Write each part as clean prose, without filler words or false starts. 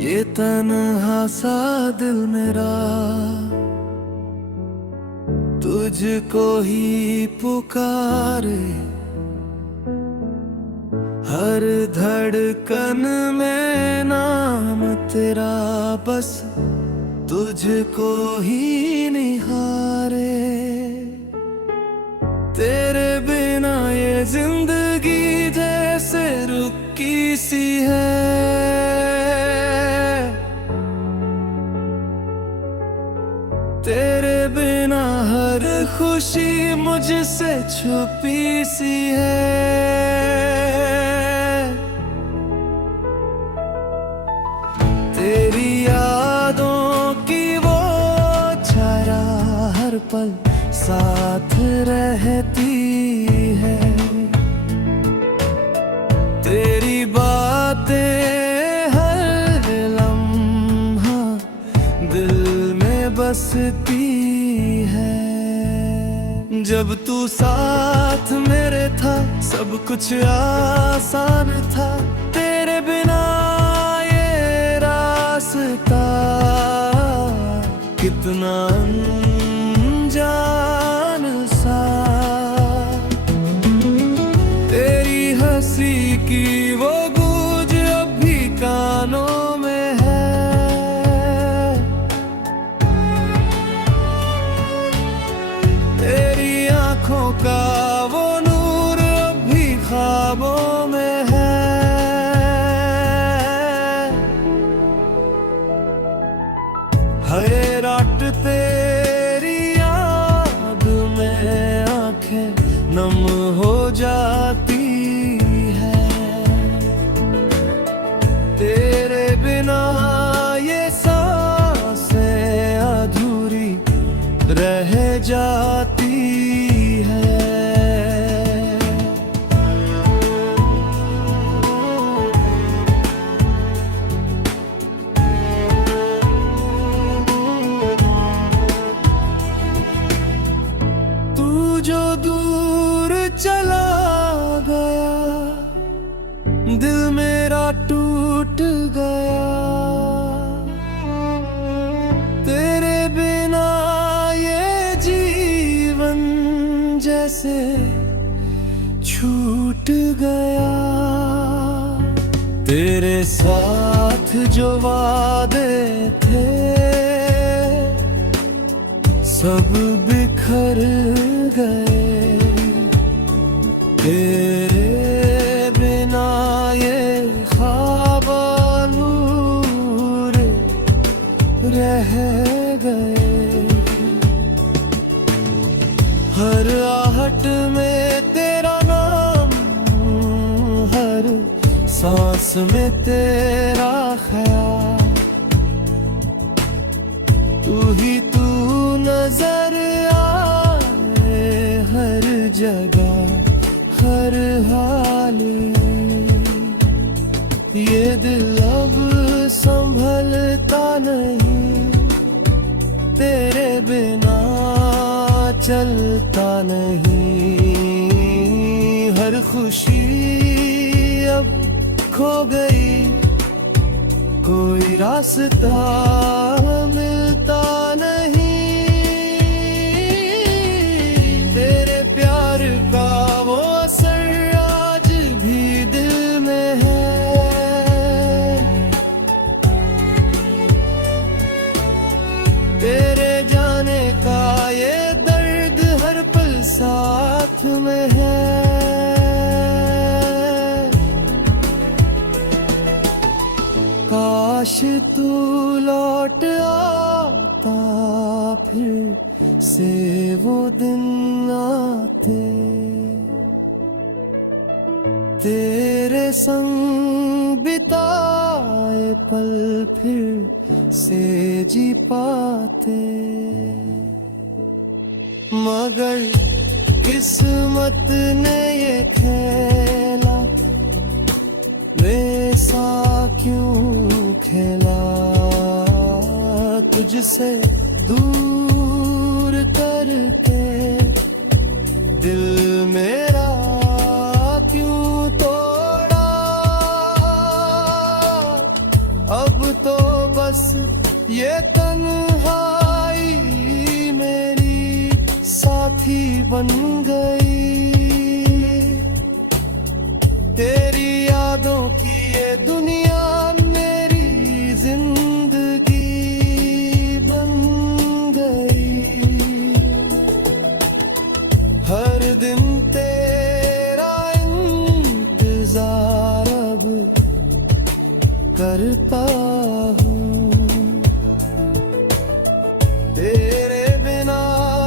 ये तन्हा सा दिल मेरा तुझको ही पुकारे, हर धड़कन में नाम तेरा बस तुझको ही निहारे। तेरे बिना ये जिंदगी जैसे रुकी सी है, तेरे बिना हर खुशी मुझसे छुपी सी है। तेरी यादों की वो छाया हर पल साथ रहती है, तेरी बातें हर लम्हा दिल में बसती है। जब तू साथ मेरे था सब कुछ आसान था, तेरे बिना ये रास्ता कितना अनजान सा। तेरी हंसी की वो गूंज अब भी कानों में है, तेरी आंखों का वो नूर अब भी ख्वाबों में है। हरे रात तेरी याद में आंखें नम हो जाती है, तेरे बिना ये सांसें अधूरी रह जाती है। तू जो दूर चला गया, दिल मेरा टूट गया, तेरे बिना ये जीवन जैसे छूट गया। तेरे साथ जो वादे थे सब बिखर गए, तेरे बिना ये ख्वाब अधूरे रह गए। हर आहट में तेरा नाम, हर सांस में तेरा ख्याल, तू ही तू नजर आए हर जगह हर हाल। ये दिल अब संभलता नहीं, तेरे बिना चलता नहीं। हर खुशी अब खो गई, कोई रास्ता मिलता नहीं। तेरे प्यार का वो असर आज भी दिल में है, तेरे जाने का ये दर्द हर पल साथ में है। काश तू लौट आता फिर से वो दिन आते, तेरे संग बिताए पल फिर से जी पाते। मगर किस्मत ने ये खेला वैसा क्यों खेला, तुझसे दूर करके दिल मेरा क्यों तोड़ा, अब तो बस ये तन्हाई मेरी साथी बन गई। तेरी यादों की ये दुनिया मेरी जिंदगी बन गई। हर दिन तेरा इंतजार अब करता हूँ, तेरे बिना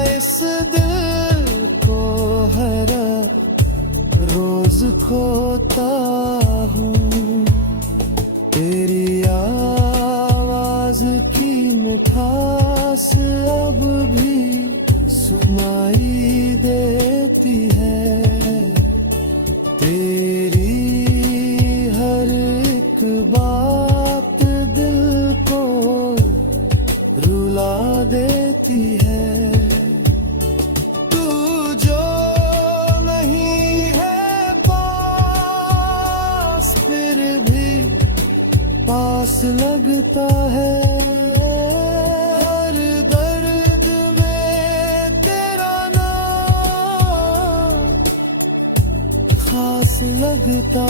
इस दिल को हर रोज खोता हूँ। तेरी आवाज की मिठास अब भी सुनाई देती है। तेरी हर एक बात दिल को रुला देती है। तू जो नहीं है पास फिर भी पास लगता है। हर दर्द में तेरा नाम खास लगता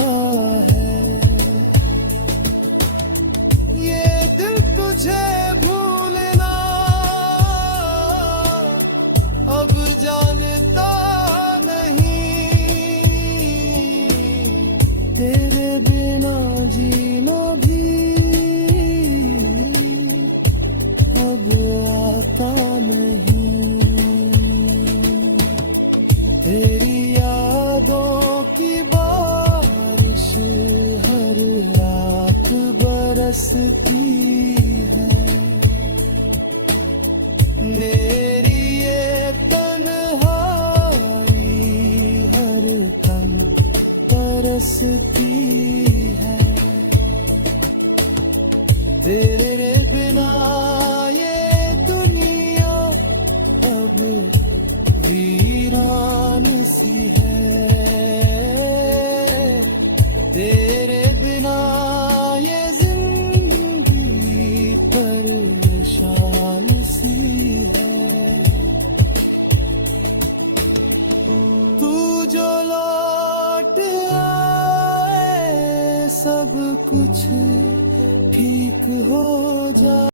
है। ये दिल तुझे भूलना अब जानता नहीं, तेरे बिना जीना भी अब आता नहीं। तेरी यादों की बारिश हर रात बरसती है। मेरी ये तन्हाई हर दम बरसती है। तेरे बिना ये दुनिया अब वीरान सी है। तेरे बिना ये जिंदगी परेशान सी है। तू जो लौट आए सब कुछ ठीक हो जाए।